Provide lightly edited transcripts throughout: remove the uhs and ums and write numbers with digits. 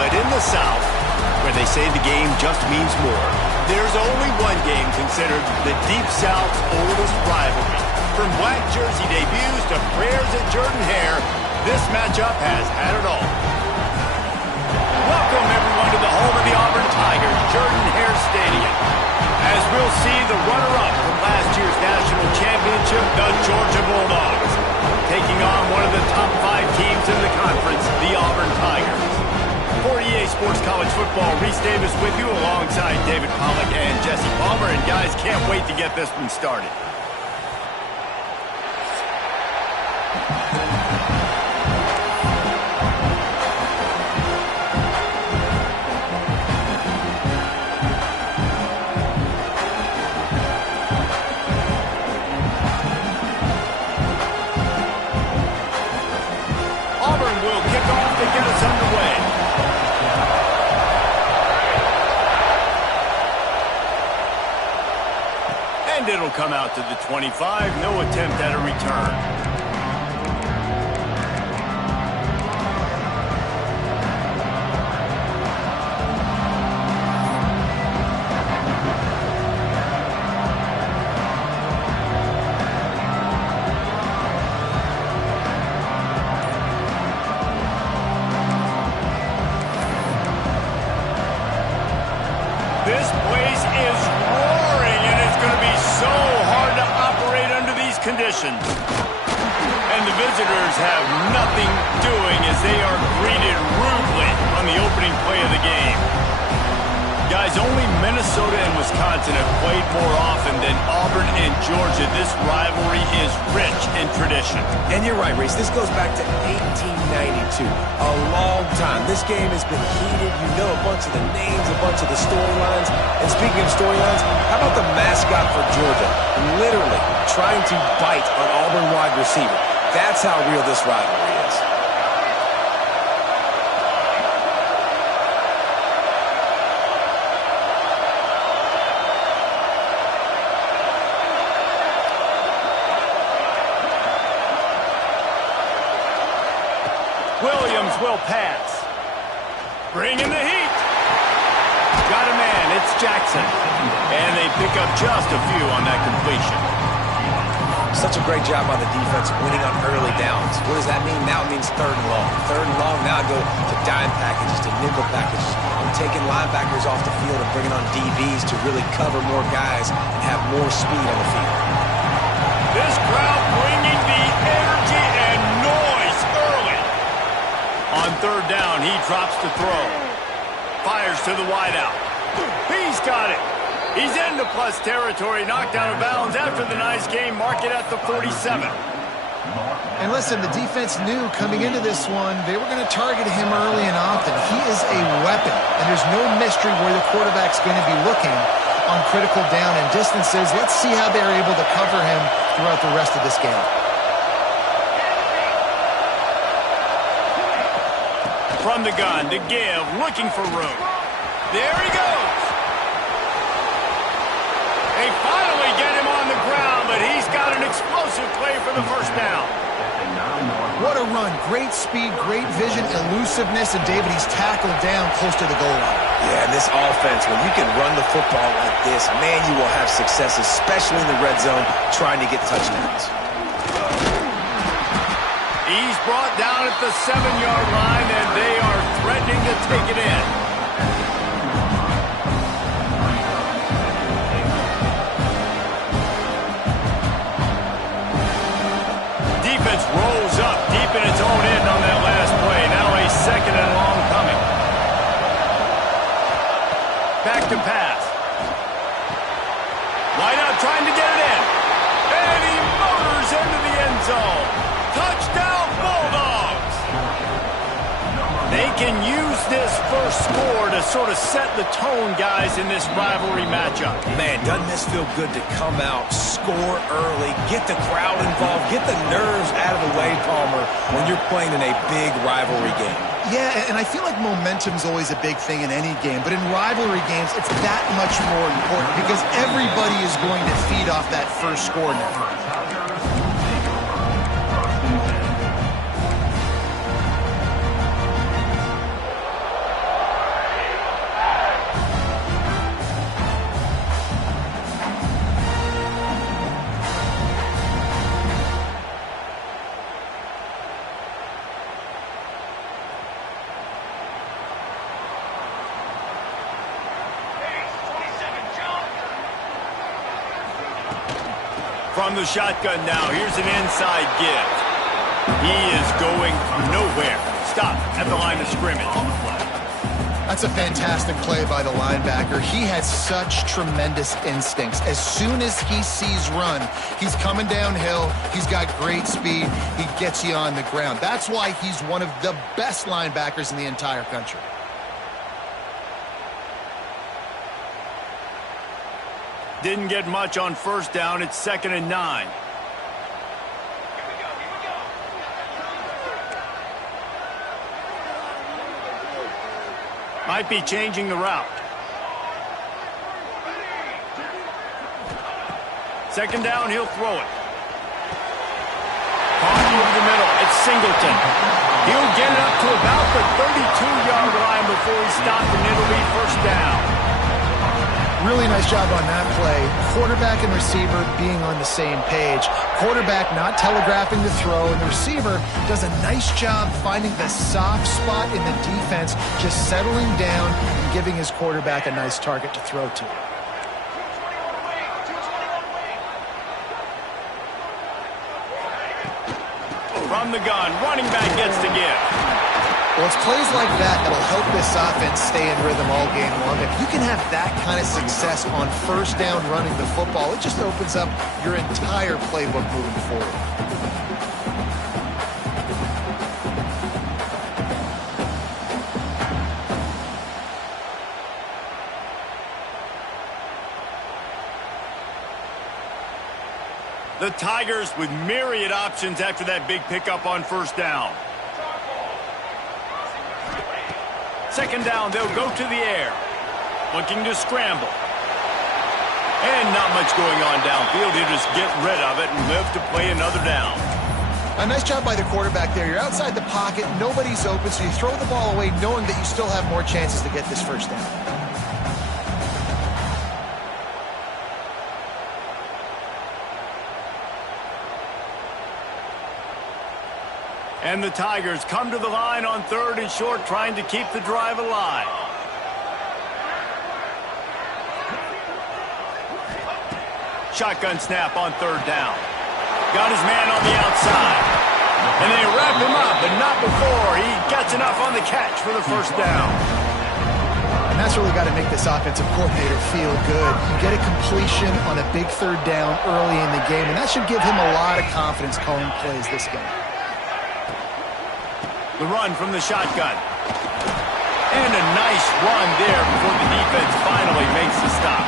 But in the South, where they say the game just means more, there's only one game considered the Deep South's oldest rivalry. From black jersey debuts to prayers at Jordan Hare, this matchup has had it all. Welcome, everyone, to the home of the Auburn Tigers, Jordan Hare Stadium. As we'll see, the runner-up from last year's national championship, the Georgia Bulldogs, taking on one of the top 5 teams in the conference, the Auburn Tigers. For EA Sports College Football, Reese Davis with you alongside David Pollack and Jesse Palmer. And guys, can't wait to get this one started. Auburn will kick off to get us underway. And it'll come out to the 25. No attempt at a return. This place is roaring, and it's going to be so hard to operate under these conditions. And the visitors have nothing doing as they are greeted rudely on the opening play of the game. Guys, only Minnesota and Wisconsin have played more often than Auburn and Georgia. This rivalry is rich in tradition. And you're right, Reese. This goes back to 1892. A long time. This game has been heated. You know a bunch of the names, a bunch of the storylines. And speaking of storylines, how about the mascot for Georgia? Literally trying to bite on Auburn wide receiver. That's how real this rivalry is. Williams will pass. Bringing the heat. Got a man. It's Jackson. And they pick up just a few on that completion. Such a great job by the defense winning on early downs. What does that mean? Now it means 3rd and long. 3rd and long, now I go to dime packages, to nickel packages. I'm taking linebackers off the field and bringing on DBs to really cover more guys and have more speed on the field. This crowd bringing the energy and noise early. On 3rd down, he drops to throw. Fires to the wideout. He's got it. He's into plus territory, knocked out of bounds after the nice game. Mark it at the 47. And listen, the defense knew coming into this one, they were going to target him early and often. He is a weapon, and there's no mystery where the quarterback's going to be looking on critical down and distances. Let's see how they're able to cover him throughout the rest of this game. From the gun to give, looking for room. There he goes. They finally get him on the ground, but he's got an explosive play for the first down. What a run. Great speed, great vision, elusiveness, and David, he's tackled down close to the goal line. Yeah, and this offense, when you can run the football like this, man, you will have success, especially in the red zone, trying to get touchdowns. He's brought down at the 7-yard line, and they are threatening to take it in. Defense rolls up deep in its own end on that last play. Now a 2nd and long coming. Back to pass. Wide out trying to get it in. And he motors into the end zone. Touchdown Bulldogs! They can use this first score to sort of set the tone, guys, in this rivalry matchup. Man, doesn't this feel good to come out, score early, get the crowd involved, get the nerves out of the way, Palmer, when you're playing in a big rivalry game? Yeah, and I feel like momentum's always a big thing in any game, but in rivalry games, it's that much more important because everybody is going to feed off that first score now. From the shotgun now, here's an inside give. He is going nowhere. Stop at the line of scrimmage. That's a fantastic play by the linebacker. He has such tremendous instincts. As soon as he sees run, he's coming downhill. He's got great speed. He gets you on the ground. That's why he's one of the best linebackers in the entire country. Didn't get much on first down. It's 2nd and 9. Might be changing the route. 2nd down, he'll throw it. Caught over the middle. It's Singleton. He'll get it up to about the 32-yard line before he stopped, and it'll be first down. Really nice job on that play. Quarterback and receiver being on the same page. Quarterback not telegraphing the throw, and the receiver does a nice job finding the soft spot in the defense, just settling down and giving his quarterback a nice target to throw to. From the gun, running back gets to give. Well, it's plays like that that'll help this offense stay in rhythm all game long. If you can have that kind of success on first down running the football, it just opens up your entire playbook moving forward. The Tigers with myriad options after that big pickup on first down. 2nd down, they'll go to the air. Looking to scramble. And not much going on downfield. He'll just get rid of it and live to play another down. A nice job by the quarterback there. You're outside the pocket, nobody's open, so you throw the ball away knowing that you still have more chances to get this first down. And the Tigers come to the line on 3rd and short, trying to keep the drive alive. Shotgun snap on 3rd down. Got his man on the outside. And they wrap him up, but not before he gets enough on the catch for the first down. And that's really got to make this offensive coordinator feel good. You get a completion on a big 3rd down early in the game, and that should give him a lot of confidence calling plays this game. The run from the shotgun. And a nice run there before the defense finally makes the stop.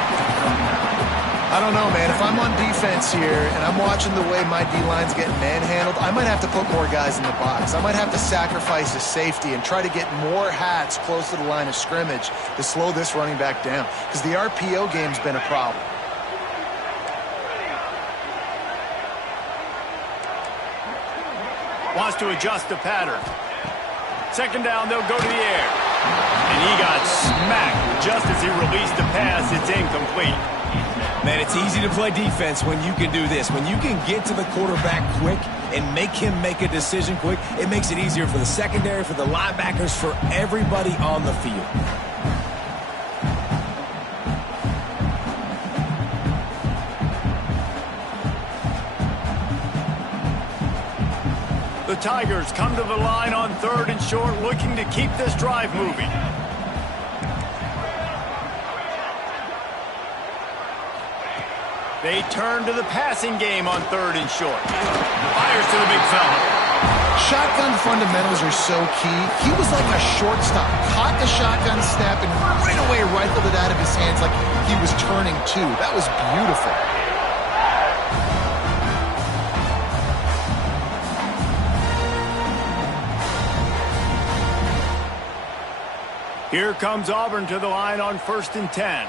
I don't know, man. If I'm on defense here and I'm watching the way my D-line's getting manhandled, I might have to put more guys in the box. I might have to sacrifice a safety and try to get more hats close to the line of scrimmage to slow this running back down, because the RPO game's been a problem. Wants to adjust the pattern. Second down, they'll go to the air. And he got smacked just as he released the pass. It's incomplete. Man, it's easy to play defense when you can do this. When you can get to the quarterback quick and make him make a decision quick, it makes it easier for the secondary, for the linebackers, for everybody on the field. The Tigers come to the line on 3rd and short, looking to keep this drive moving. They turn to the passing game on 3rd and short. Fires to the big fella. Shotgun fundamentals are so key. He was like a shortstop. Caught the shotgun snap and right away rifled it out of his hands like he was turning two. That was beautiful. Here comes Auburn to the line on 1st and 10.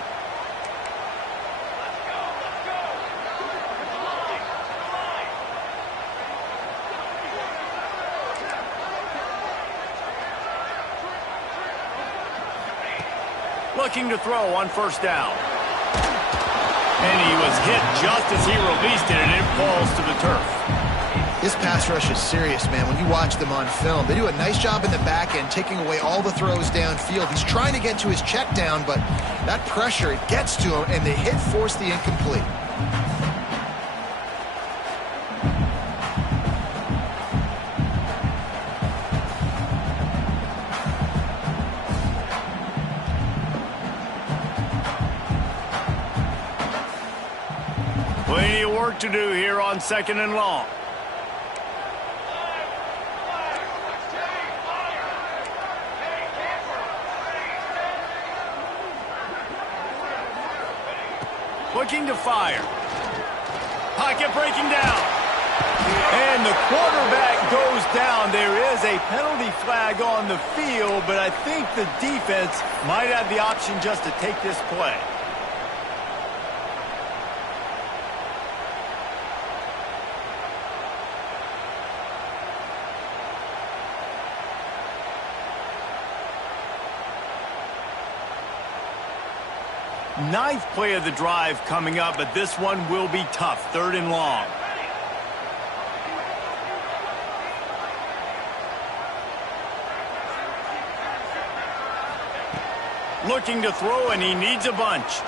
Looking to throw on 1st down. And he was hit just as he released it, and it falls to the turf. This pass rush is serious, man. When you watch them on film, they do a nice job in the back end, taking away all the throws downfield. He's trying to get to his check down, but that pressure, it gets to him, and the hit forced the incomplete. Plenty of work to do here on 2nd and long. Looking to fire. Pocket breaking down. And the quarterback goes down. There is a penalty flag on the field, but I think the defense might have the option just to take this play. Ninth play of the drive coming up, but this one will be tough. 3rd and long. Looking to throw, and he needs a bunch.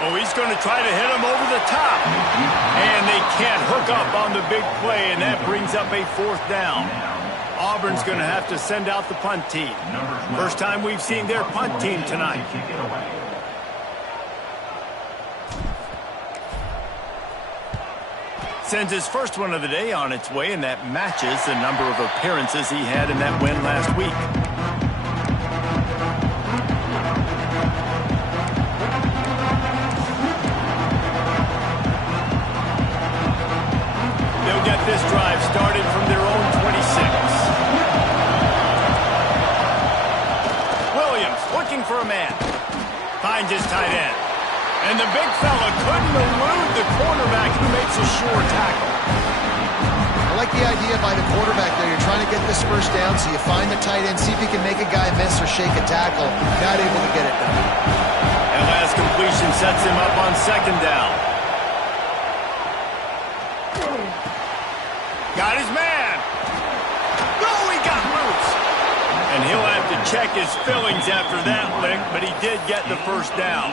Oh, he's going to try to hit him over the top. And they can't hook up on the big play, and that brings up a 4th down. Auburn's going to have to send out the punt team. First time we've seen their punt team tonight. Sends his first one of the day on its way, and that matches the number of appearances he had in that win last week. They'll get this drive started from their own 26. Williams looking for a man. Finds his tight end. And the big fella couldn't elude the cornerback who makes a sure tackle. I like the idea by the quarterback there. You're trying to get this first down, so you find the tight end, see if he can make a guy miss or shake a tackle. Not able to get it done. And last completion sets him up on 2nd down. Got his man. No, he got loose. And he'll have to check his fillings after that lick, but he did get the first down.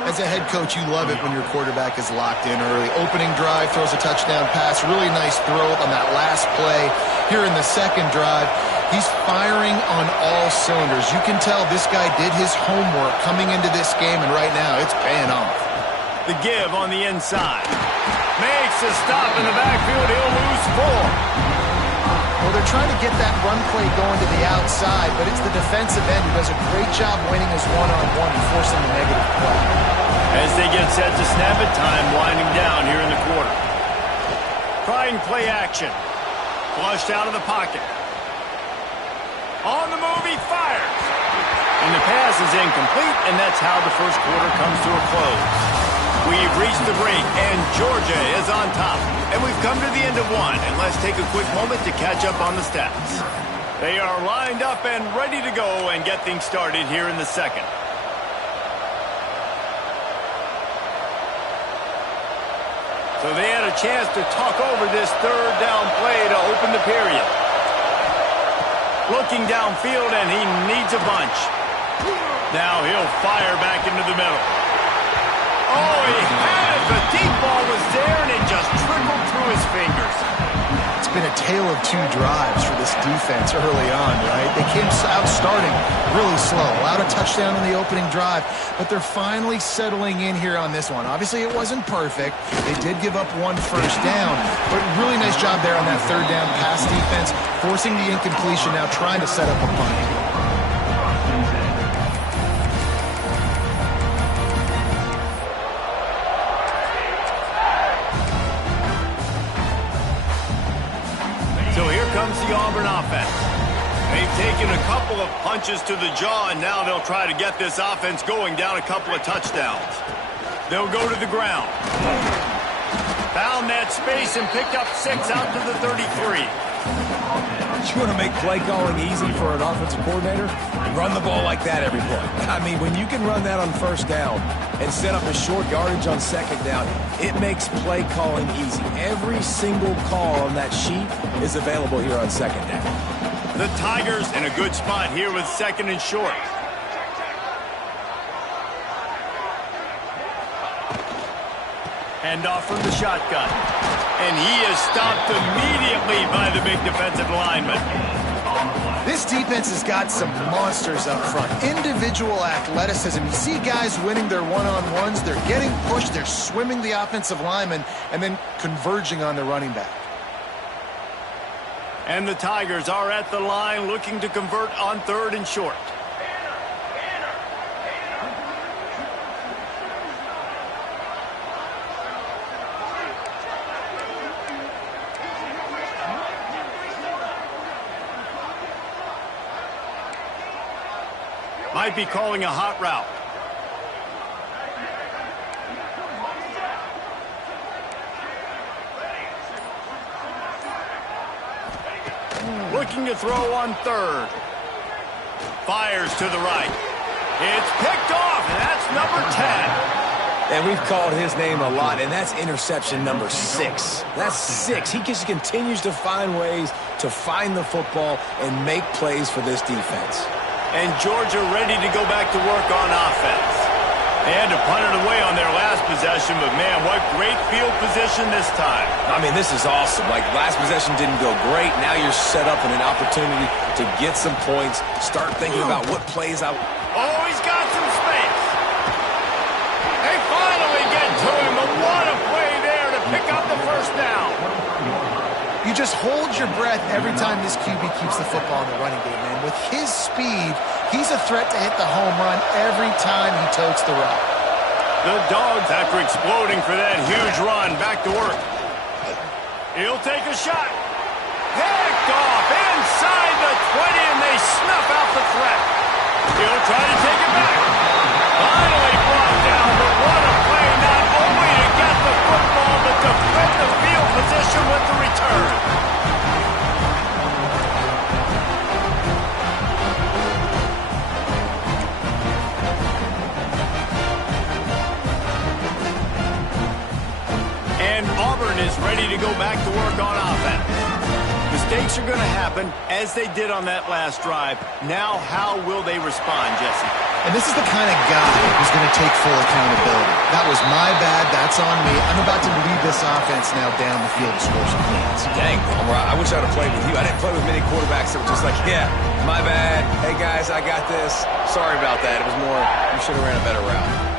As a head coach, you love it when your quarterback is locked in early. Opening drive, throws a touchdown pass. Really nice throw up on that last play. Here in the 2nd drive, he's firing on all cylinders. You can tell this guy did his homework coming into this game, and right now it's paying off. The give on the inside. Makes a stop in the backfield. He'll lose 4. Well, they're trying to get that run play going to the outside, but it's the defensive end who does a great job winning his one-on-one and forcing the negative play. As they get set to snap it, time winding down here in the quarter. Trying play action. Flushed out of the pocket. On the move, he fires. And the pass is incomplete, and that's how the first quarter comes to a close. We've reached the break, and Georgia is on top. And we've come to the end of one, and let's take a quick moment to catch up on the stats. They are lined up and ready to go and get things started here in the second. So they had a chance to talk over this third down play to open the period. Looking downfield, and he needs a bunch. Now he'll fire back into the middle. Oh, he had it. The deep ball was there, and it just trickled through his fingers. It's been a tale of two drives for this defense early on, right? They came out starting really slow, allowed a touchdown on the opening drive, but they're finally settling in here on this one. Obviously, it wasn't perfect. They did give up one first down, but really nice job there on that third down pass defense, forcing the incompletion, now trying to set up a punt. Comes the Auburn offense. They've taken a couple of punches to the jaw, and now they'll try to get this offense going down a couple of touchdowns. They'll go to the ground. Found that space and picked up 6 out to the 33. You want to make play calling easy for an offensive coordinator? Run the ball like that every play. I mean, when you can run that on first down and set up a short yardage on second down, it makes play calling easy. Every single call on that sheet is available here on second down. The Tigers in a good spot here with second and short. Hand off from the shotgun. And he is stopped immediately by the big defensive lineman. This defense has got some monsters up front. Individual athleticism. You see guys winning their one-on-ones. They're getting pushed. They're swimming the offensive lineman and then converging on the running back. And the Tigers are at the line looking to convert on third and short. Might be calling a hot route. Looking to throw on third. Fires to the right. It's picked off, and that's number 10. And we've called his name a lot, and that's interception number 6. That's 6. He just continues to find ways to find the football and make plays for this defense. And Georgia ready to go back to work on offense. They had to punt it away on their last possession, but man, what great field position this time. I mean, this is awesome. Like, last possession didn't go great. Now you're set up in an opportunity to get some points, start thinking about what plays out. Oh, he's got some space. They finally get to him, but what a play there to pick up the first down. You just hold your breath every time this QB keeps the football in the running game, man. With his speed, he's a threat to hit the home run every time he totes the route. The Dogs, after exploding for that huge run, back to work. He'll take a shot. Picked off inside the 20, and they snuff out the threat. He'll try to take it back. Finally brought down, but what a play, not only to get the football, but to defend the field position with the return. And Auburn is ready to go back to work on offense. Mistakes are going to happen, as they did on that last drive. Now, how will they respond, Jesse? And this is the kind of guy who's going to take full accountability. That was my bad. That's on me. I'm about to lead this offense now down the field to score some points. Dang, Palmer, I wish I'd have played with you. I didn't play with many quarterbacks that were just like, yeah, my bad. Hey, guys, I got this. Sorry about that. It was more, you should have ran a better route.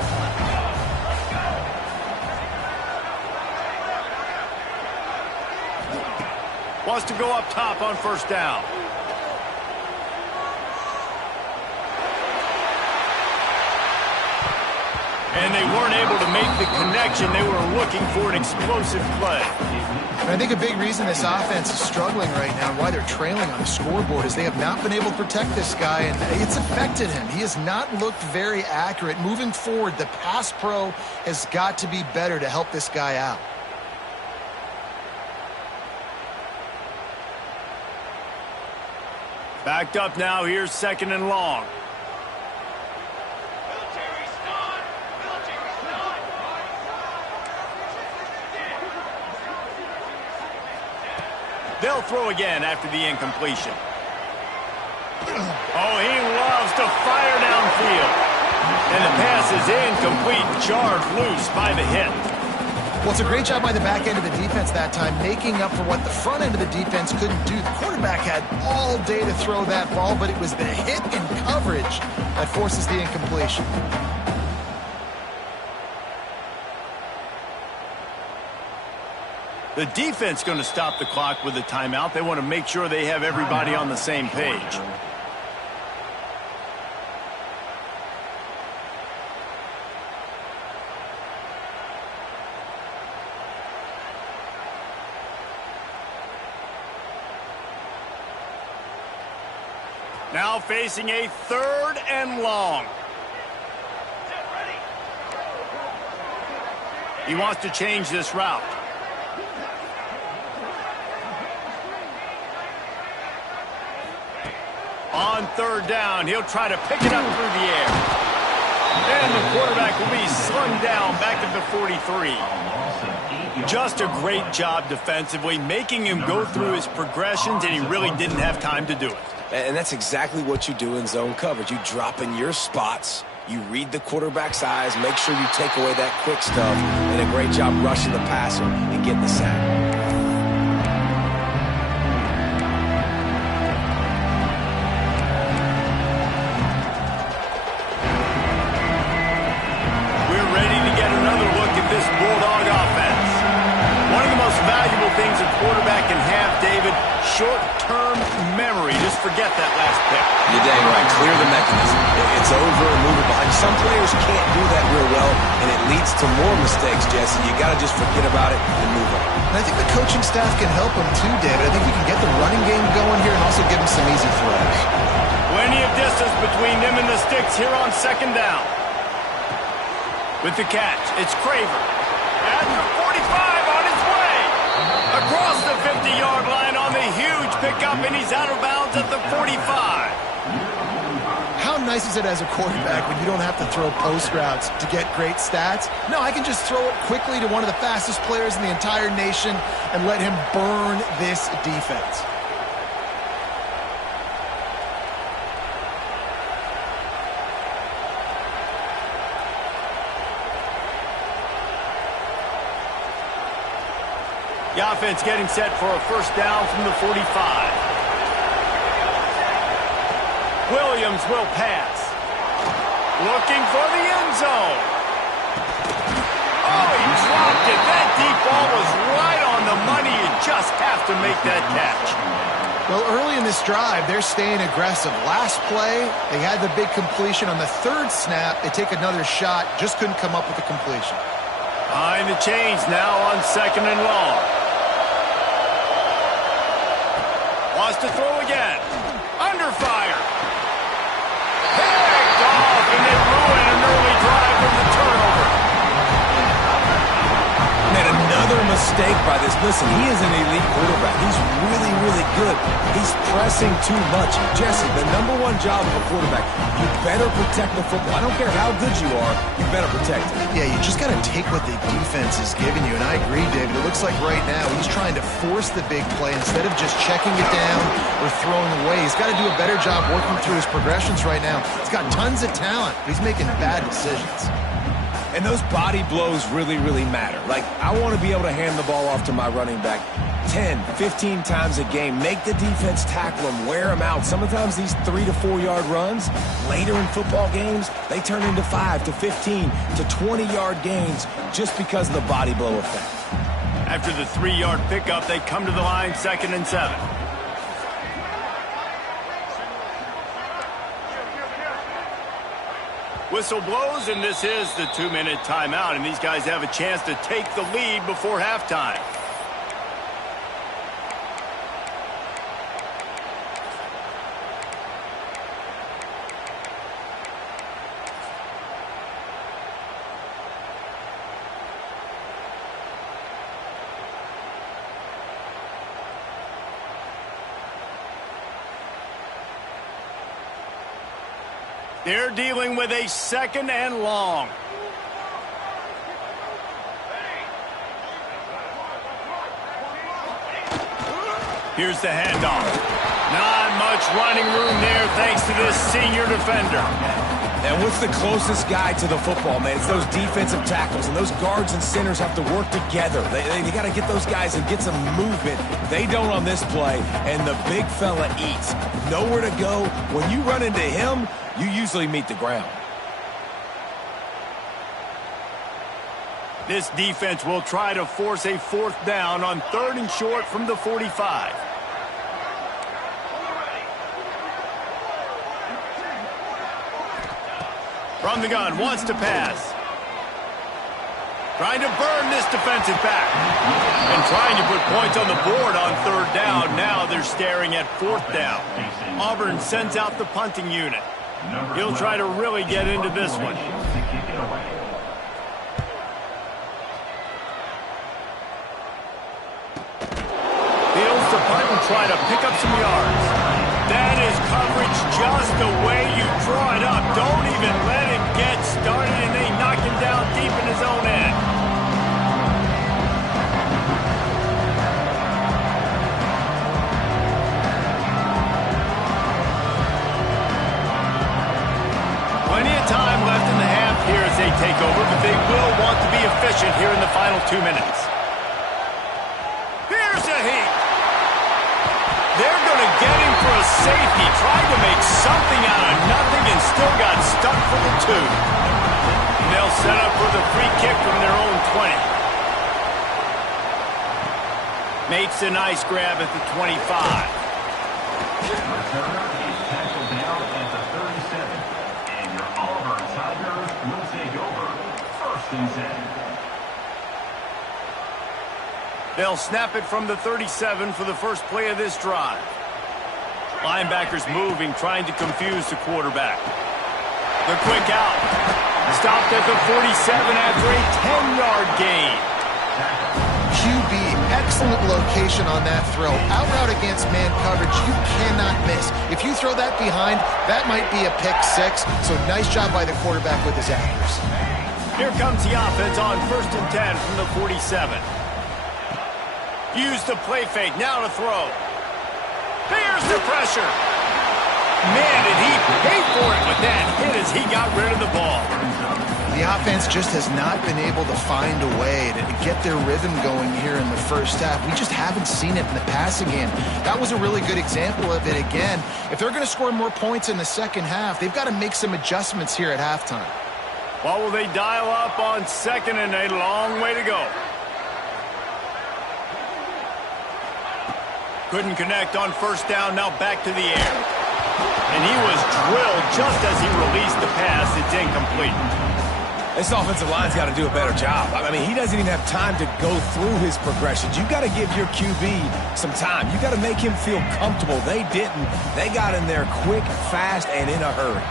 Wants to go up top on first down. And they weren't able to make the connection. They were looking for an explosive play. And I think a big reason this offense is struggling right now and why they're trailing on the scoreboard is they have not been able to protect this guy, and it's affected him. He has not looked very accurate. Moving forward, the pass pro has got to be better to help this guy out. Backed up now. Here's 2nd and long. They'll throw again after the incompletion. Oh, he loves to fire downfield. And the pass is incomplete, jarred loose by the hit. Well, it's a great job by the back end of the defense that time, making up for what the front end of the defense couldn't do. The quarterback had all day to throw that ball, but it was the hit and coverage that forces the incompletion. The defense going to stop the clock with a timeout. They want to make sure they have everybody on the same page. Now facing a 3rd and long. He wants to change this route. On 3rd down, he'll try to pick it up through the air. And the quarterback will be slung down back at the 43. Just a great job defensively, making him go through his progressions, and he really didn't have time to do it. And that's exactly what you do in zone coverage. You drop in your spots, you read the quarterback's eyes, make sure you take away that quick stuff, and a great job rushing the passer and getting the sack. This Bulldog offense. One of the most valuable things a quarterback can have, David, short-term memory. Just forget that last pick. You're dang right. Clear the mechanism. It's over and move it behind. Some players can't do that real well, and it leads to more mistakes, Jesse. You got to just forget about it and move on. And I think the coaching staff can help him too, David. I think we can get the running game going here and also give him some easy throws. Plenty of distance between them and the sticks here on 2nd down. With the catch, it's Craver. At the 45 on his way. Across the 50-yard line on the huge pickup, and he's out of bounds at the 45. How nice is it as a quarterback when you don't have to throw post routes to get great stats? No, I can just throw it quickly to one of the fastest players in the entire nation and let him burn this defense. The offense getting set for a 1st down from the 45. Williams will pass. Looking for the end zone. Oh, he dropped it. That deep ball was right on the money. You just have to make that catch. Well, early in this drive, they're staying aggressive. Last play, they had the big completion. On the 3rd snap, they take another shot. Just couldn't come up with the completion. Behind the chains now on 2nd and long. Wants to throw again. Under fire. Picked off, and they ruin an early drive with the turnover. And another mistake by this. Listen, he is an elite quarterback. He's really, really good. He's pressing too much. Jesse, the #1 job of a quarterback, you better protect the football. I don't care how good you are, you better protect it. Yeah, you just got to take what the defense is giving you. And I agree, David. It looks like right now he's trying to force the big play instead of just checking it down or throwing away. He's got to do a better job working through his progressions right now. He's got tons of talent, but he's making bad decisions. And those body blows really, really matter. Like, I want to be able to hand the ball off to my running back 10, 15 times a game. Make the defense tackle him, wear him out. Sometimes these 3 to 4 yard runs, later in football games, they turn into 5 to 15 to 20-yard gains just because of the body blow effect. After the 3-yard pickup, they come to the line 2nd and 7. Whistle blows, and this is the 2-minute timeout, and these guys have a chance to take the lead before halftime. They're dealing with a 2nd and long. Here's the handoff. Not much running room there thanks to this senior defender. And what's the closest guy to the football, man? It's those defensive tackles, and those guards and centers have to work together. They got to get those guys and get some movement. They don't on this play, and the big fella eats. Nowhere to go. When you run into him, you usually meet the ground. This defense will try to force a 4th down on 3rd and short from the 45. From the gun, wants to pass. Trying to burn this defensive back. And trying to put points on the board on 3rd down. Now they're staring at 4th down. Auburn sends out the punting unit. He'll try to really get into this one. Fields to punt and try to pick up some yards. That is coverage just the way you draw it up. Don't even let him get started, and they knock him down deep in his own end. Plenty of time left in the half here as they take over, but they will want to be efficient here in the final 2 minutes. Here's a heat. They're going to get him for a safety, trying to make something out of nothing and still got stuck for the 2. And they'll set up for the free kick from their own 20. Makes a nice grab at the 25. Returner is tackled down at the 37. And your Auburn Tigers will take over 1st and 10. They'll snap it from the 37 for the first play of this drive. Linebackers moving, trying to confuse the quarterback. The quick out. Stopped at the 47 after a 10-yard gain. QB, excellent location on that throw. Out route against man coverage, you cannot miss. If you throw that behind, that might be a pick 6. So nice job by the quarterback with his accuracy. Here comes the offense on 1st and 10 from the 47. Use the play fake, now to throw. There's the pressure. Man, did he pay for it with that hit as he got rid of the ball. The offense just has not been able to find a way to get their rhythm going here in the first half. We just haven't seen it in the passing game. That was a really good example of it again. If they're going to score more points in the second half, they've got to make some adjustments here at halftime. Well, will they dial up on 2nd and a long way to go? Couldn't connect on 1st down, now back to the air. And he was drilled just as he released the pass. It's incomplete. This offensive line's got to do a better job. I mean, he doesn't even have time to go through his progressions. You've got to give your QB some time. You've got to make him feel comfortable. They didn't. They got in there quick, fast, and in a hurry.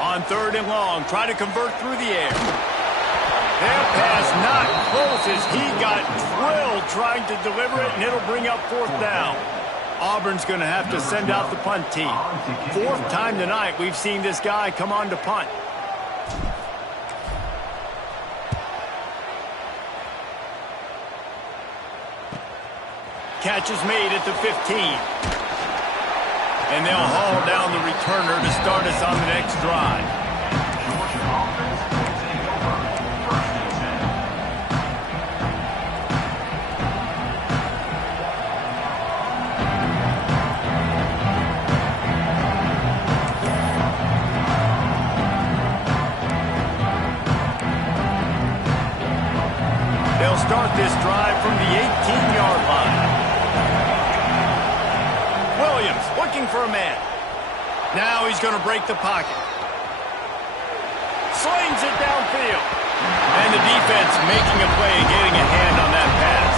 On 3rd and long, try to convert through the air. That pass not close as he got drilled trying to deliver it, and it'll bring up 4th down. Auburn's going to have to send out the punt team. 4th time tonight we've seen this guy come on to punt. Catch is made at the 15. And they'll haul down the returner to start us on the next drive. They'll start this drive from the 18-yard line. Williams looking for a man. Now he's going to break the pocket. Slings it downfield. And the defense making a play and getting a hand on that pass.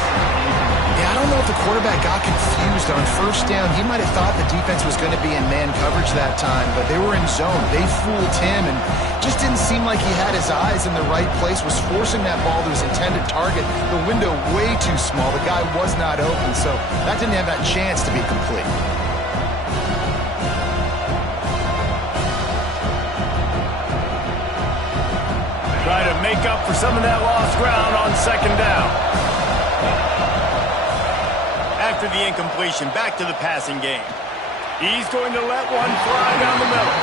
Yeah, I don't know if the quarterback got confused on first down. He might have thought the defense was going to be in man coverage that time, but they were in zone. They fooled him and just didn't seem like he had his eyes in the right place, was forcing that ball to his intended target. The window way too small. The guy was not open, so that didn't have that chance to be complete. Try to make up for some of that lost ground on second down. After the incompletion, back to the passing game. He's going to let one fly down the middle.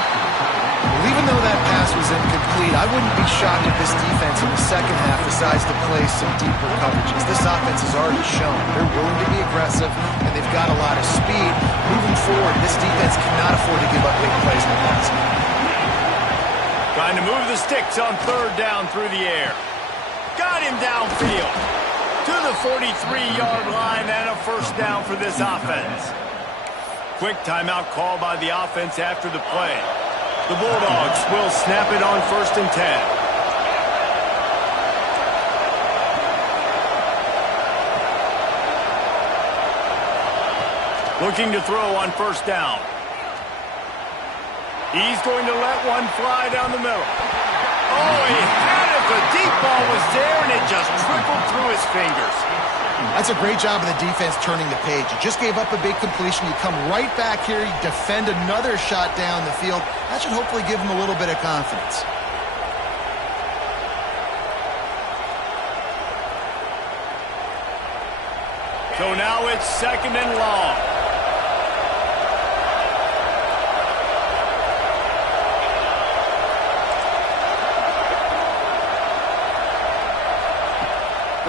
Well, even though that pass was incomplete, I wouldn't be shocked if this defense in the second half decides to play some deeper coverages. This offense has already shown they're willing to be aggressive, and they've got a lot of speed. Moving forward, this defense cannot afford to give up big plays in the passing game. Trying to move the sticks on third down through the air. Got him downfield. To the 43-yard line and a first down for this offense. Quick timeout call by the offense after the play. The Bulldogs will snap it on 1st and 10. Looking to throw on first down. He's going to let one fly down the middle. Oh, he had it. The deep ball was there, and it just trickled through his fingers. That's a great job of the defense turning the page. You just gave up a big completion. You come right back here. You defend another shot down the field. That should hopefully give him a little bit of confidence. So now it's second and long.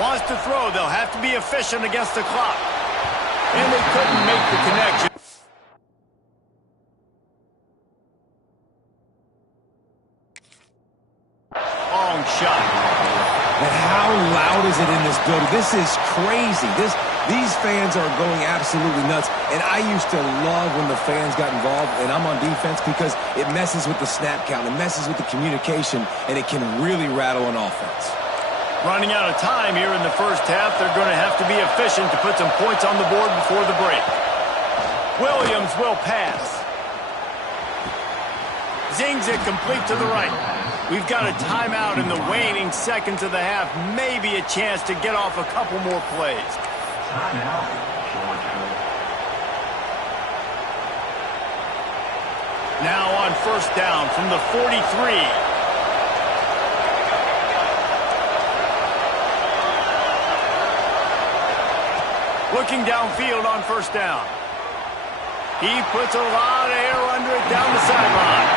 Wants to throw. They'll have to be efficient against the clock. And they couldn't make the connection. Long shot. And how loud is it in this building? This is crazy. These fans are going absolutely nuts. And I used to love when the fans got involved, and I'm on defense because it messes with the snap count. It messes with the communication, and it can really rattle an offense. Running out of time here in the first half. They're going to have to be efficient to put some points on the board before the break. Williams will pass. Zings it complete to the right. We've got a timeout in the waning seconds of the half. Maybe a chance to get off a couple more plays. Timeout, Georgia. Now on first down from the 43. Looking downfield on first down. He puts a lot of air under it down the sideline.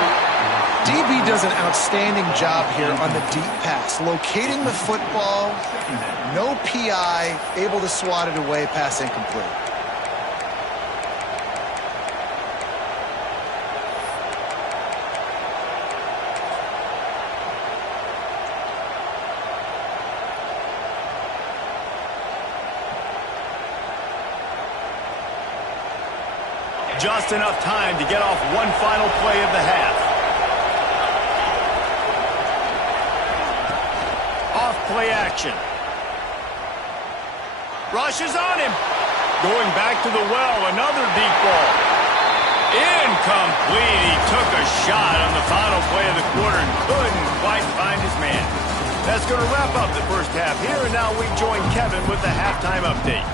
DB does an outstanding job here on the deep pass. Locating the football, no PI, able to swat it away, pass incomplete. Just enough time to get off one final play of the half. Off play action. Rushes on him. Going back to the well, another deep ball. Incomplete. He took a shot on the final play of the quarter and couldn't quite find his man. That's going to wrap up the first half here, and now we join Kevin with the halftime update.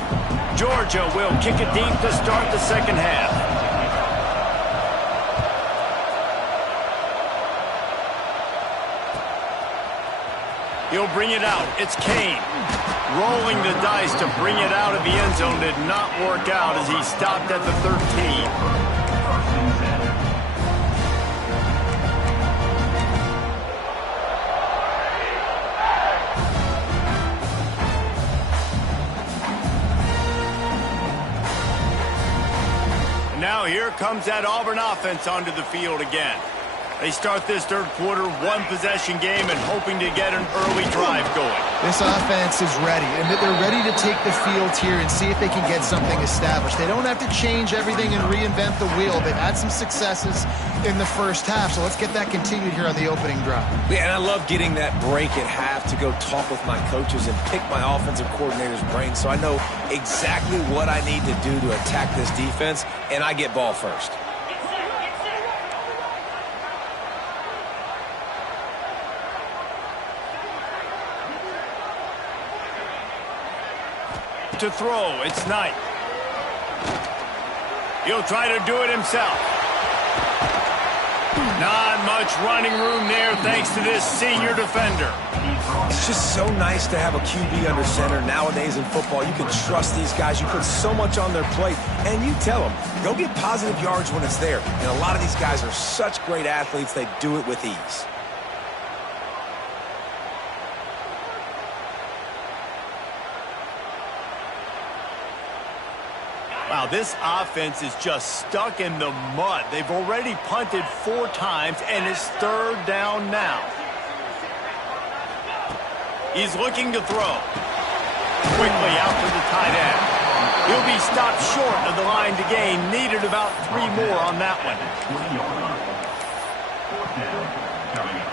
Georgia will kick it deep to start the second half. He'll bring it out. It's Kane. Rolling the dice to bring it out of the end zone did not work out as he stopped at the 13. Now here comes that Auburn offense onto the field again. They start this third quarter, one-possession game, and hoping to get an early drive going. This offense is ready, and they're ready to take the field here and see if they can get something established. They don't have to change everything and reinvent the wheel. They've had some successes in the first half, so let's get that continued here on the opening drive. Yeah, and I love getting that break at half to go talk with my coaches and pick my offensive coordinator's brain so I know exactly what I need to do to attack this defense, and I get ball first. To throw, it's Knight. He'll try to do it himself. Not much running room there thanks to this senior defender. It's just so nice to have a QB under center nowadays in football. You can trust these guys. You put so much on their plate, and you tell them, go get positive yards when it's there. And a lot of these guys are such great athletes, they do it with ease. Wow, this offense is just stuck in the mud. They've already punted 4 times, and it's third down now. He's looking to throw. Quickly out to the tight end. He'll be stopped short of the line to gain. Needed about 3 more on that one. Fourth down, coming up.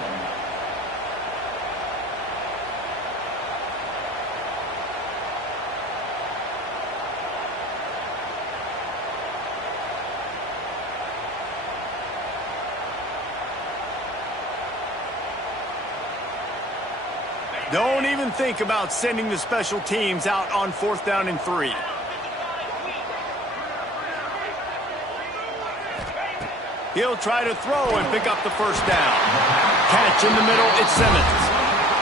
Don't even think about sending the special teams out on 4th down and 3. He'll try to throw and pick up the first down. Catch in the middle, it's Simmons.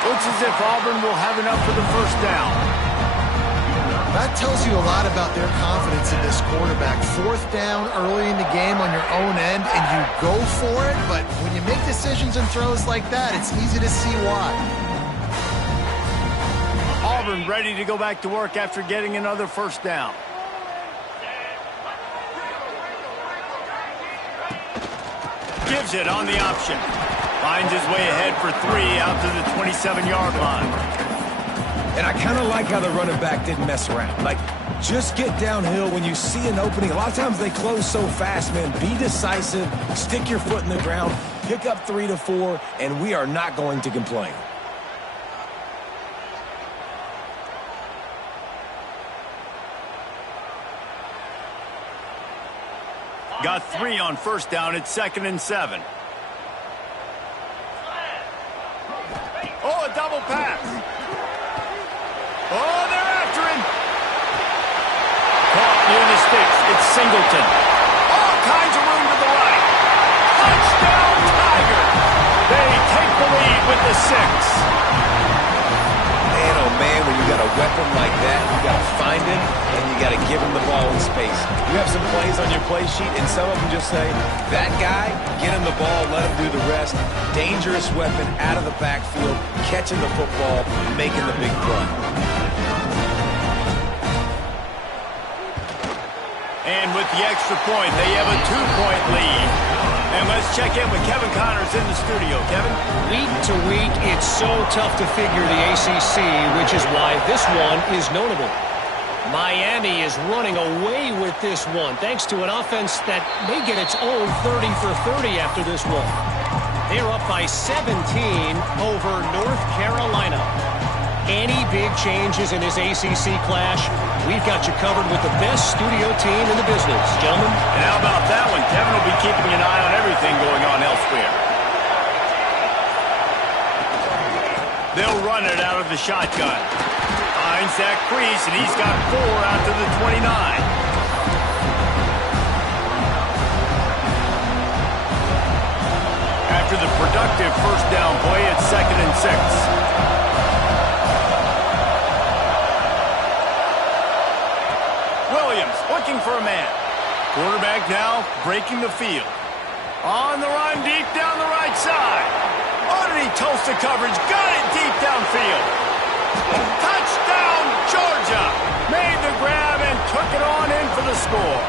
Looks as if Auburn will have enough for the first down. That tells you a lot about their confidence in this quarterback. 4th down early in the game on your own end, and you go for it, but when you make decisions and throws like that, it's easy to see why. Auburn ready to go back to work after getting another first down. Gives it on the option. Finds his way ahead for 3 out to the 27-yard line. And I kind of like how the running back didn't mess around. Like, just get downhill when you see an opening. A lot of times they close so fast, man. Be decisive, stick your foot in the ground, pick up 3 to 4, and we are not going to complain. Got 3 on first down. It's 2nd and 7. Oh, a double pass. Oh, they're after him. Caught near the sticks. It's Singleton. All kinds of room to the right. Touchdown, Tiger. They take the lead with the 6. Man, oh man, when you got a weapon like that, you got to find him, and you got to give him the ball in space. You have some plays on your play sheet, and some of them just say, that guy, get him the ball, let him do the rest. Dangerous weapon out of the backfield, catching the football, making the big play. And with the extra point, they have a 2-point lead. And let's check in with Kevin Connors in the studio. Kevin? Week to week, it's so tough to figure the ACC, which is why this one is notable. Miami is running away with this one, thanks to an offense that may get its own 30 for 30 after this one. They're up by 17 over North Carolina. Any big changes in this ACC clash, we've got you covered with the best studio team in the business. Gentlemen? And how about that one? Kevin will be keeping an eye on everything going on elsewhere. They'll run it out of the shotgun. Finds that crease, and he's got 4 out to the 29. After the productive first down play, it's 2nd and 6. Looking for a man. Quarterback now breaking the field. On the run, deep down the right side. Underneath toast the coverage. Got it deep downfield. Touchdown, Georgia. Made the grab and took it on in for the score.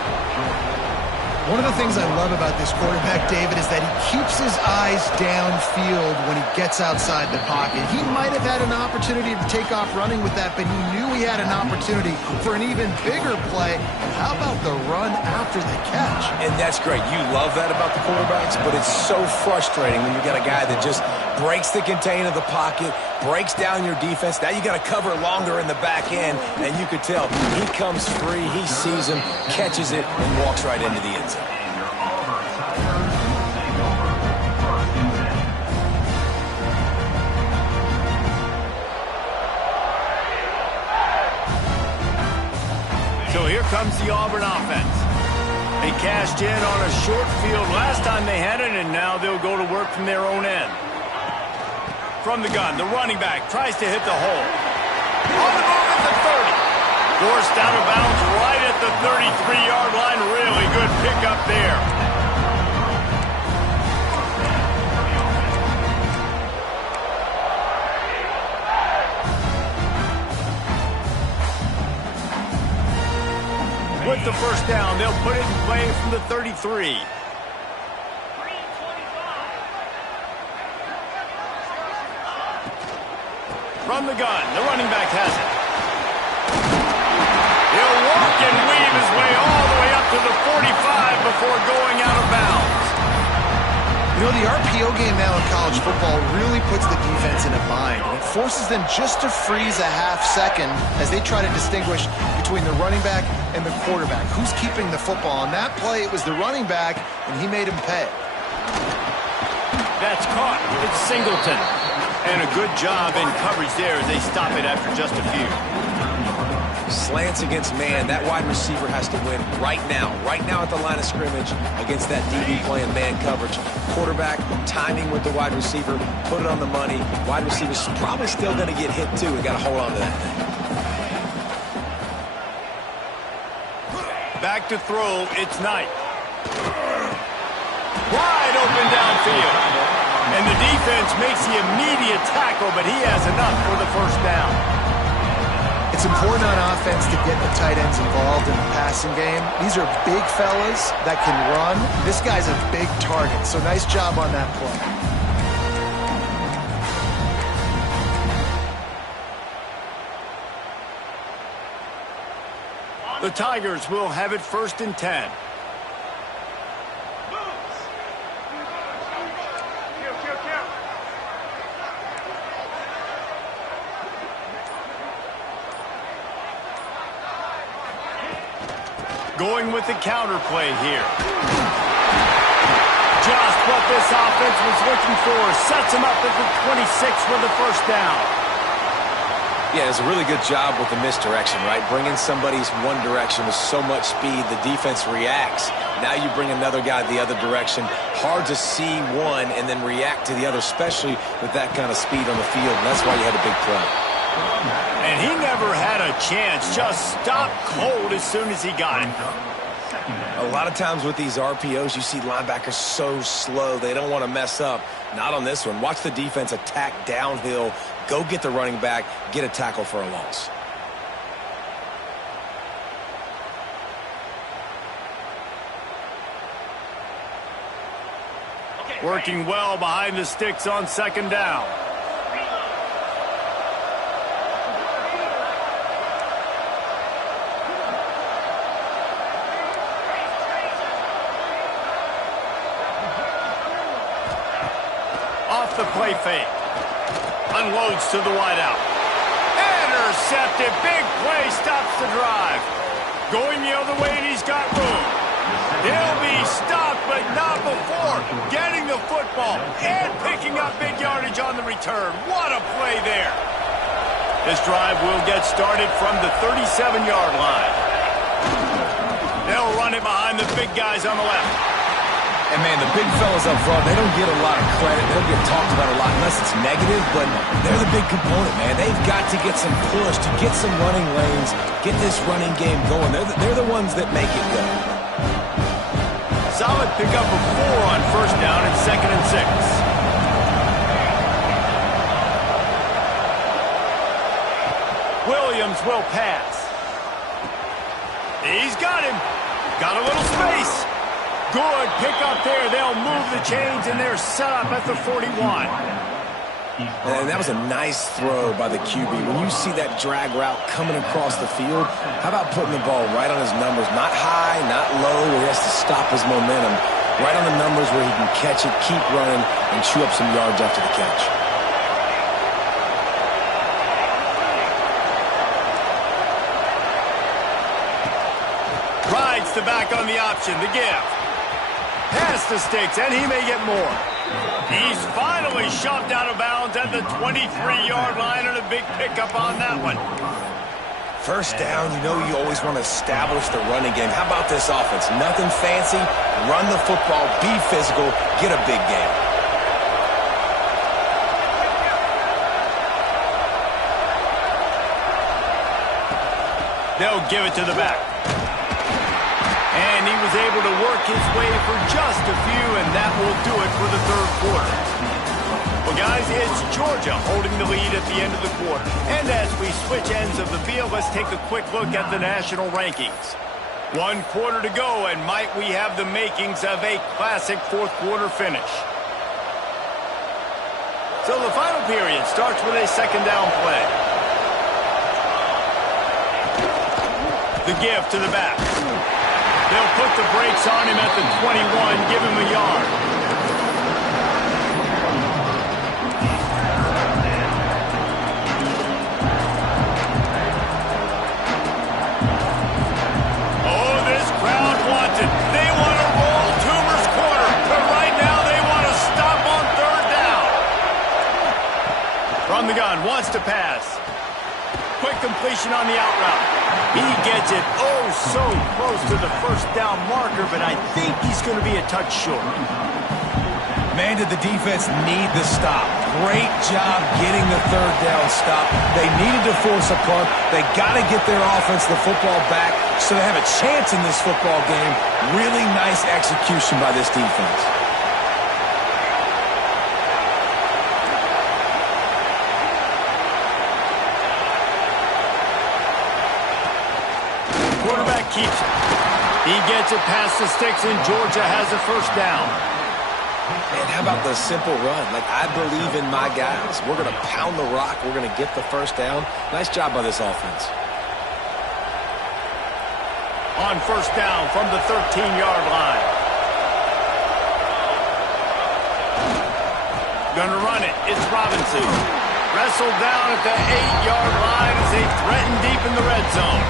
One of the things I love about this quarterback, David, is that he keeps his eyes downfield when he gets outside the pocket. He might have had an opportunity to take off running with that, but he knew he had an opportunity for an even bigger play. And how about the run after the catch? And that's great. You love that about the quarterbacks, but it's so frustrating when you got a guy that just breaks the contain of the pocket, breaks down your defense. Now you got to cover longer in the back end, and you could tell he comes free, he sees him, catches it, and walks right into the end zone. And your Auburn Tigers will take over. First and 10. So here comes the Auburn offense. They cashed in on a short field last time they had it, and now they'll go to work from their own end. From the gun, the running back tries to hit the hole. On the move at the 30. Forced out of bounds right at the 33-yard line. Really good pickup there. With the first down, they'll put it in play from the 33. From the gun, the running back has it. He'll walk and weave his way all the way up to the 45 before going out of bounds. You know, the RPO game now in college football really puts the defense in a bind. It forces them just to freeze a half second as they try to distinguish between the running back and the quarterback. Who's keeping the football? On that play, it was the running back, and he made him pay. That's caught. It's Singleton. And a good job in coverage there as they stop it after just a few. Slants against man. That wide receiver has to win right now at the line of scrimmage against that DB playing man coverage. Quarterback, timing with the wide receiver, put it on the money. Wide receiver's probably still going to get hit too. We got to hold on to that thing. Back to throw, it's Knight. Wide open downfield. And the defense makes the immediate tackle, but he has enough for the first down. It's important on offense to get the tight ends involved in the passing game. These are big fellas that can run. This guy's a big target, so nice job on that play. The Tigers will have it first and 10. Going with the counter play here. Just what this offense was looking for. Sets him up at the 26 for the first down. Yeah, it's a really good job with the misdirection, right? Bringing somebody's one direction with so much speed, the defense reacts. Now you bring another guy the other direction. Hard to see one and then react to the other, especially with that kind of speed on the field. And that's why you had a big play. And he never had a chance. Just stopped cold as soon as he got it. A lot of times with these RPOs, you see linebackers so slow. They don't want to mess up. Not on this one. Watch the defense attack downhill. Go get the running back. Get a tackle for a loss. Working well behind the sticks on second down. Off the play fake. Unloads to the wideout. Intercepted. Big play stops the drive. Going the other way, and he's got room. He'll be stopped, but not before getting the football and picking up big yardage on the return. What a play there. This drive will get started from the 37-yard line. They'll run it behind the big guys on the left. And, man, the big fellas up front, they don't get a lot of credit. They don't get talked about a lot unless it's negative, but they're the big component, man. They've got to get some push, to get some running lanes, get this running game going. They're the ones that make it go. Solid pickup of 4 on first down and 2nd and 6. Williams will pass. He's got him. Got a little space. Good pick up there. They'll move the chains, and they're set up at the 41. And that was a nice throw by the QB. When you see that drag route coming across the field, how about putting the ball right on his numbers? Not high, not low, where he has to stop his momentum. Right on the numbers where he can catch it, keep running, and chew up some yards after the catch. Rides the back on the option, the give. Past the sticks, and he may get more. He's finally shoved out of bounds at the 23-yard line, and a big pickup on that one. First down, you know you always want to establish the running game. How about this offense? Nothing fancy. Run the football, be physical, get a big game. They'll give it to the back. And he was able to work his way for just a few, and that will do it for the third quarter. Well, guys, it's Georgia holding the lead at the end of the quarter. And as we switch ends of the field, let's take a quick look at the national rankings. 1 quarter to go, and might we have the makings of a classic fourth quarter finish. So the final period starts with a second down play. The give to the back. They'll put the brakes on him at the 21, give him a yard. Oh, this crowd wants it. They want to roll Toomer's corner, but right now they want to stop on third down. From the gun, wants to pass. Quick completion on the out route. He gets it oh so close to the first down marker, but I think he's going to be a touch short. Man, did the defense need the stop. Great job getting the third down stop. They needed to force a punt. They got to get their offense the football back so they have a chance in this football game. Really nice execution by this defense. Quarterback keeps it. He gets it past the sticks, and Georgia has a first down. And how about the simple run? Like, I believe in my guys. We're going to pound the rock. We're going to get the first down. Nice job by this offense. On first down from the 13-yard line. Gonna run it. It's Robinson. Wrestled down at the 8-yard line as they threaten deep in the red zone.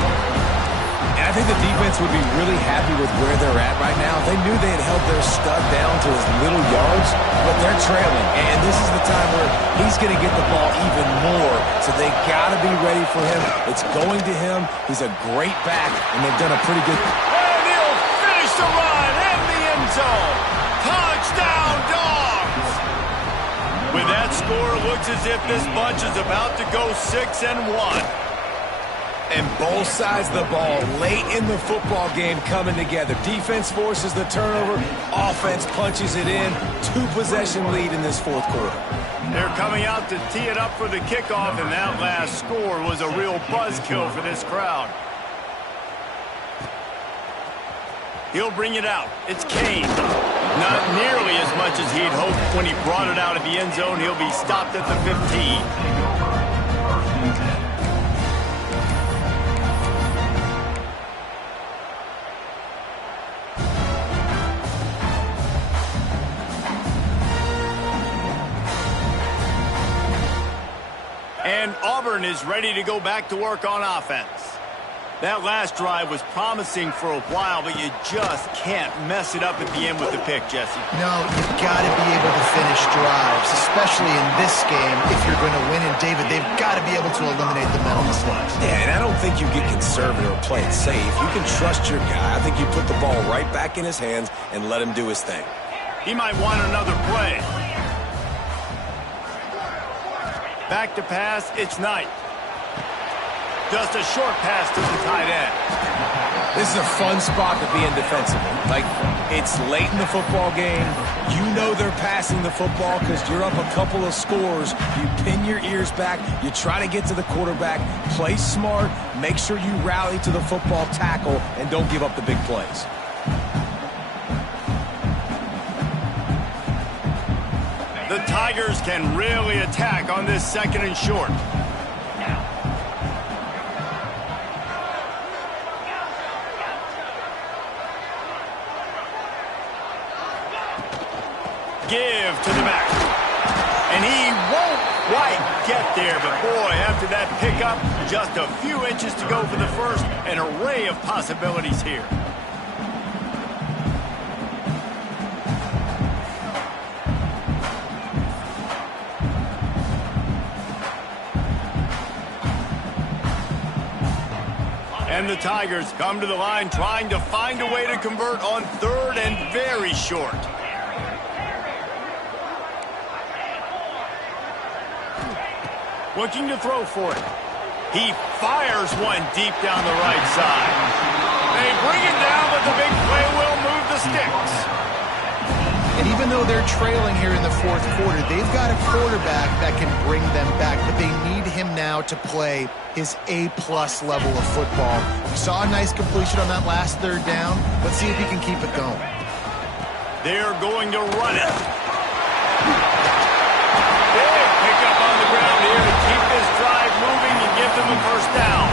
And I think the defense would be really happy with where they're at right now. They knew they had held their stud down to his little yards, but they're trailing. And this is the time where he's going to get the ball even more. So they got to be ready for him. It's going to him. He's a great back, and they've done a pretty good. And he'll finish the run in the end zone. Touchdown, Dogs! With that score, it looks as if this bunch is about to go 6-1. And both sides of the ball late in the football game coming together. Defense forces the turnover. Offense punches it in. 2-possession lead in this fourth quarter. They're coming out to tee it up for the kickoff, and that last score was a real buzzkill for this crowd. He'll bring it out. It's Kane. Not nearly as much as he'd hoped when he brought it out of the end zone. He'll be stopped at the 15. And Auburn is ready to go back to work on offense. That last drive was promising for a while, but you just can't mess it up at the end with the pick, Jesse. No, you've got to be able to finish drives, especially in this game. If you're going to win, and David, they've got to be able to eliminate the mental mistakes. Yeah, and I don't think you get conservative or play it safe. You can trust your guy. I think you put the ball right back in his hands and let him do his thing. He might want another play. Back to pass, it's Knight. Just a short pass to the tight end. This is a fun spot to be in defensively. Like, it's late in the football game. You know they're passing the football because you're up a couple of scores. You pin your ears back. You try to get to the quarterback. Play smart. Make sure you rally to the football tackle and don't give up the big plays. Tigers can really attack on this 2nd and short. Give to the back. And he won't quite get there, but boy, after that pickup, just a few inches to go for the first. An array of possibilities here. And the Tigers come to the line trying to find a way to convert on 3rd and very short. Looking to throw for it. He fires one deep down the right side. They bring it down, but the big play will move the sticks. And even though they're trailing here in the 4th quarter, they've got a quarterback that can bring them back, but they need him now to play his A-plus level of football. We saw a nice completion on that last 3rd down. Let's see if he can keep it going. They're going to run it. Big pickup on the ground here to keep this drive moving and give them a 1st down.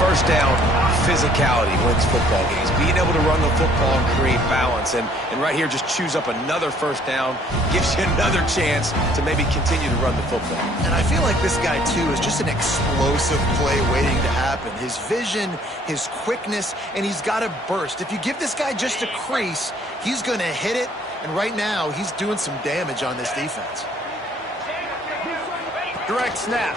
1st down, physicality wins football games. Being able to run the football and create balance. And right here, just choose up another 1st down. Gives you another chance to maybe continue to run the football. And I feel like this guy, too, is just an explosive play waiting to happen. His vision, his quickness, and he's got a burst. If you give this guy just a crease, he's going to hit it. And right now, he's doing some damage on this defense. Direct snap.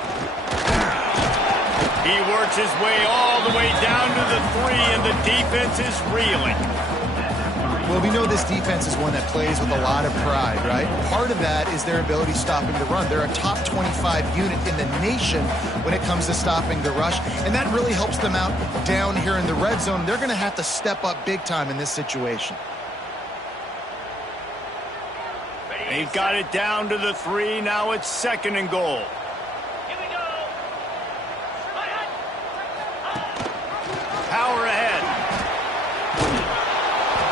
He works his way all the way down to the 3, and the defense is reeling. Well, we know this defense is one that plays with a lot of pride, right? Part of that is their ability stopping the run. They're a top 25 unit in the nation when it comes to stopping the rush, and that really helps them out down here in the red zone. They're going to have to step up big time in this situation. They've got it down to the 3. Now it's 2nd and goal. Power ahead.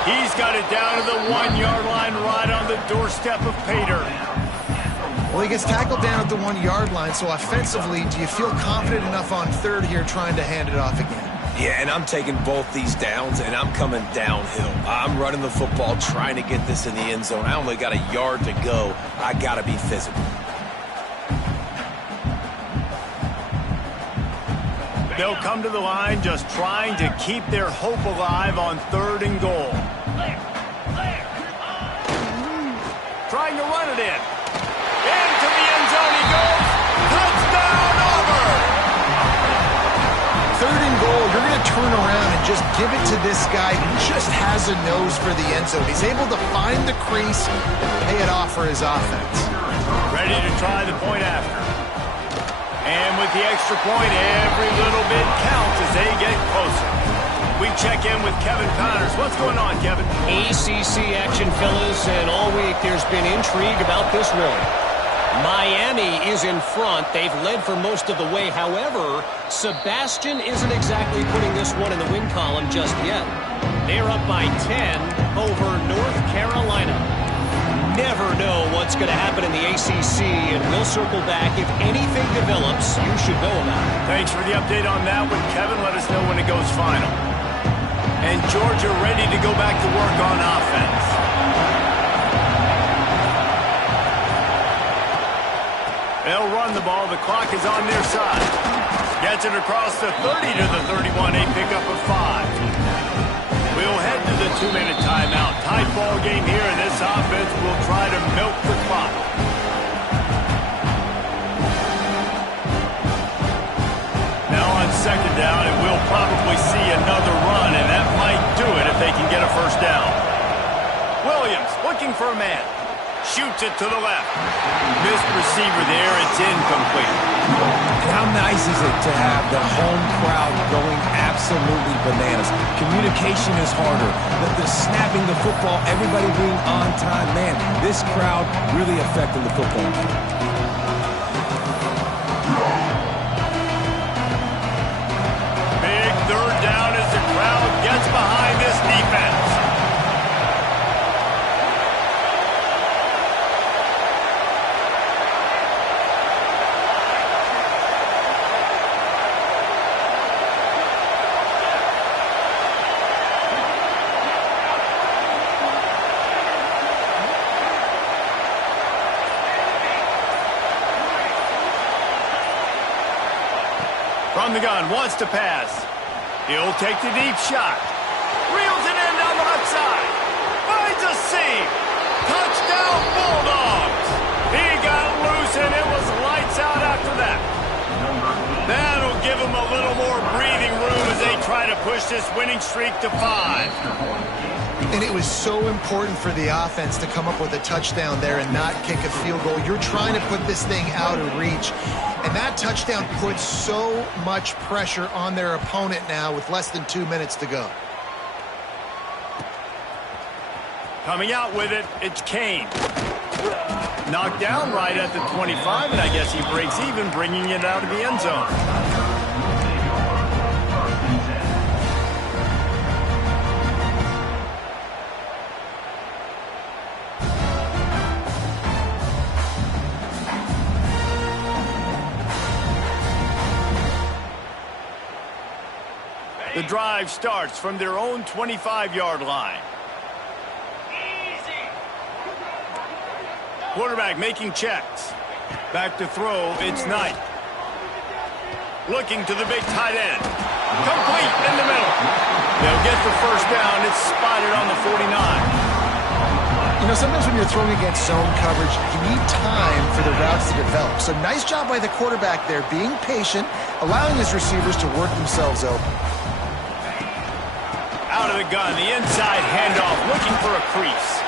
He's got it down to the 1-yard line right on the doorstep of Pater. Well, he gets tackled down at the 1-yard line, so offensively, do you feel confident enough on 3rd here trying to hand it off again? Yeah, and I'm taking both these downs, and I'm coming downhill. I'm running the football, trying to get this in the end zone. I only got a yard to go. I got to be physical. They'll come to the line just trying to keep their hope alive on 3rd and goal. Trying to run it in. Into the end zone he goes. Touchdown, Auburn! 3rd and goal, you're going to turn around and just give it to this guy who just has a nose for the end zone. He's able to find the crease, pay it off for his offense. Ready to try the point after. And with the extra point, every little bit counts as they get closer. We check in with Kevin Connors. What's going on, Kevin? ACC action, fellas, and all week there's been intrigue about this one. Miami is in front. They've led for most of the way. However, Sebastian isn't exactly putting this one in the win column just yet. They're up by 10 over North Carolina. Never know what's going to happen in the ACC, and we'll circle back. If anything develops, you should know about it. Thanks for the update on that one, Kevin. Let us know when it goes final. And Georgia ready to go back to work on offense. They'll run the ball. The clock is on their side. Gets it across the 30 to the 31. A pickup of 5. We'll head to the 2-minute timeout. Tight ball game here, and this offense will try to milk the clock. Now on 2nd down, and we'll probably see another run, and that might do it if they can get a 1st down. Williams looking for a man. Shoots it to the left. Missed receiver there. It's incomplete. How nice is it to have the home crowd going absolutely bananas? Communication is harder. The snapping the football, everybody being on time. Man, this crowd really affecting the football game. Big 3rd down as the crowd gets behind this defense. From the gun, wants to pass. He'll take the deep shot. Reels it in down the left side. Finds a seam. Touchdown, Bulldogs. He got loose, and it was lights out after that. That'll give him a little more breathing room as they try to push this winning streak to 5. And it was so important for the offense to come up with a touchdown there and not kick a field goal. You're trying to put this thing out of reach. And that touchdown puts so much pressure on their opponent now with less than 2 minutes to go. Coming out with it, it's Kane. Knocked down right at the 25, and I guess he breaks even, bringing it out of the end zone. The drive starts from their own 25-yard line. Quarterback making checks. Back to throw, it's Knight. Looking to the big tight end. Complete in the middle. They'll get the first down. It's spotted on the 49. You know, sometimes when you're throwing against zone coverage, you need time for the routes to develop. So nice job by the quarterback there, being patient, allowing his receivers to work themselves open. Out of the gun, the inside handoff, looking for a crease.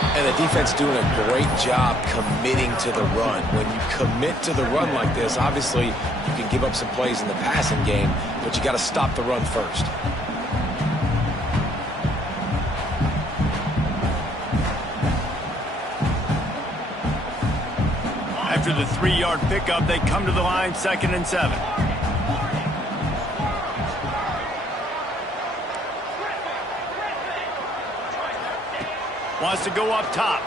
And the defense doing a great job committing to the run. When you commit to the run like this, obviously you can give up some plays in the passing game, but you got to stop the run first. After the 3-yard pickup, they come to the line, 2nd and 7. Wants to go up top.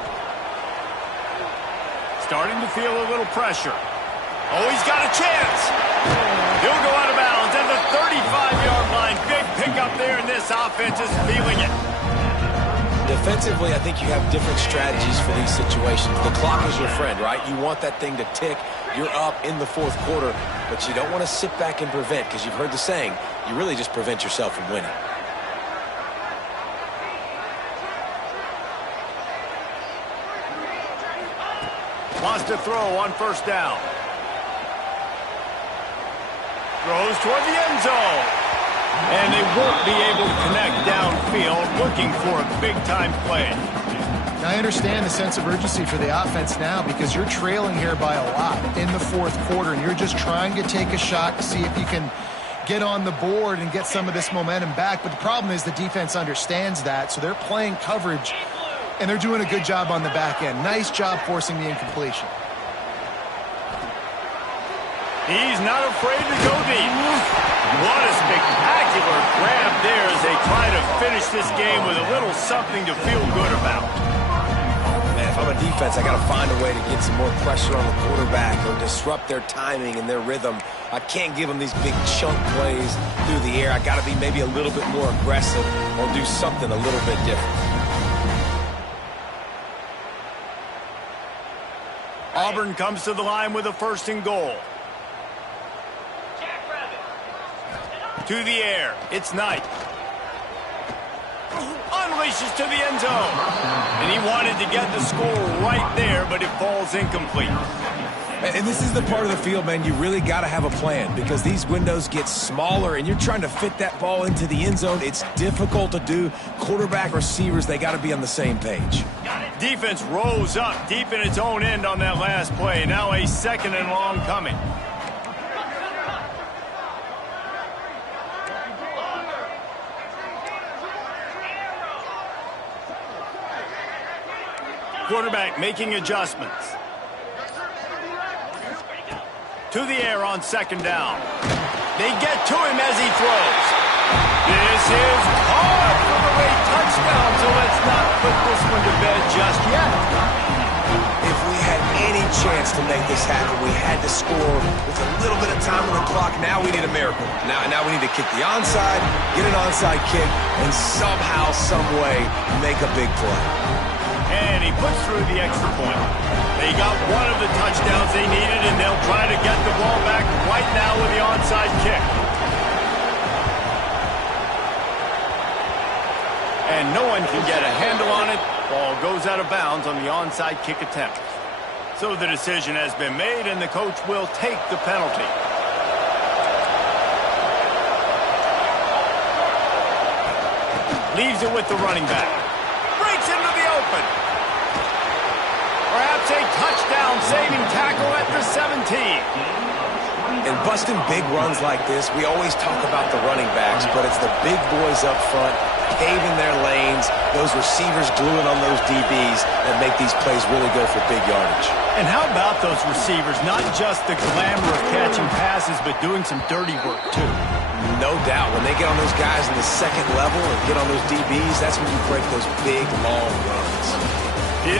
Starting to feel a little pressure. Oh, he's got a chance. He'll go out of bounds at the 35-yard line. Big pickup there, and this offense is feeling it. Defensively, I think you have different strategies for these situations. The clock is your friend, right? You want that thing to tick. You're up in the 4th quarter, but you don't want to sit back and prevent, because you've heard the saying, you really just prevent yourself from winning. Wants to throw on 1st down. Throws toward the end zone. And they won't be able to connect downfield, looking for a big-time play. Now, I understand the sense of urgency for the offense now because you're trailing here by a lot in the 4th quarter, and you're just trying to take a shot to see if you can get on the board and get some of this momentum back. But the problem is the defense understands that, so they're playing coverage, and they're doing a good job on the back end. Nice job forcing the incompletion. He's not afraid to go deep. What a spectacular grab there as they try to finish this game with a little something to feel good about. Man, if I'm a defense, I got to find a way to get some more pressure on the quarterback or disrupt their timing and their rhythm. I can't give them these big chunk plays through the air. I got to be maybe a little bit more aggressive or do something a little bit different. Auburn comes to the line with a 1st and goal. To the air, it's Knight. Unleashes to the end zone. And he wanted to get the score right there, but it falls incomplete. And this is the part of the field, man, you really got to have a plan because these windows get smaller and you're trying to fit that ball into the end zone. It's difficult to do. Quarterback, receivers, they got to be on the same page. Defense rose up deep in its own end on that last play. Now a 2nd and long coming. Quarterback making adjustments. To the air on 2nd down. They get to him as he throws. This is caught for the late touchdown, so let's not put this one to bed just yet. If we had any chance to make this happen, we had to score with a little bit of time on the clock. Now we need a miracle. Now we need to kick the onside, get an onside kick, and somehow, some way, make a big play. And he puts through the extra point. They got one of the touchdowns they needed, and they'll try to get the ball back right now with the onside kick. And no one can get a handle on it. Ball goes out of bounds on the onside kick attempt. So the decision has been made, and the coach will take the penalty. Leaves it with the running back. Breaks into the open. Perhaps a touchdown-saving tackle at the 17. And busting big runs like this, we always talk about the running backs, but it's the big boys up front, paving their lanes, those receivers gluing on those DBs that make these plays really go for big yardage. And how about those receivers? Not just the glamour of catching passes, but doing some dirty work, too. No doubt. When they get on those guys in the second level and get on those DBs, that's when you break those big, long runs. It is.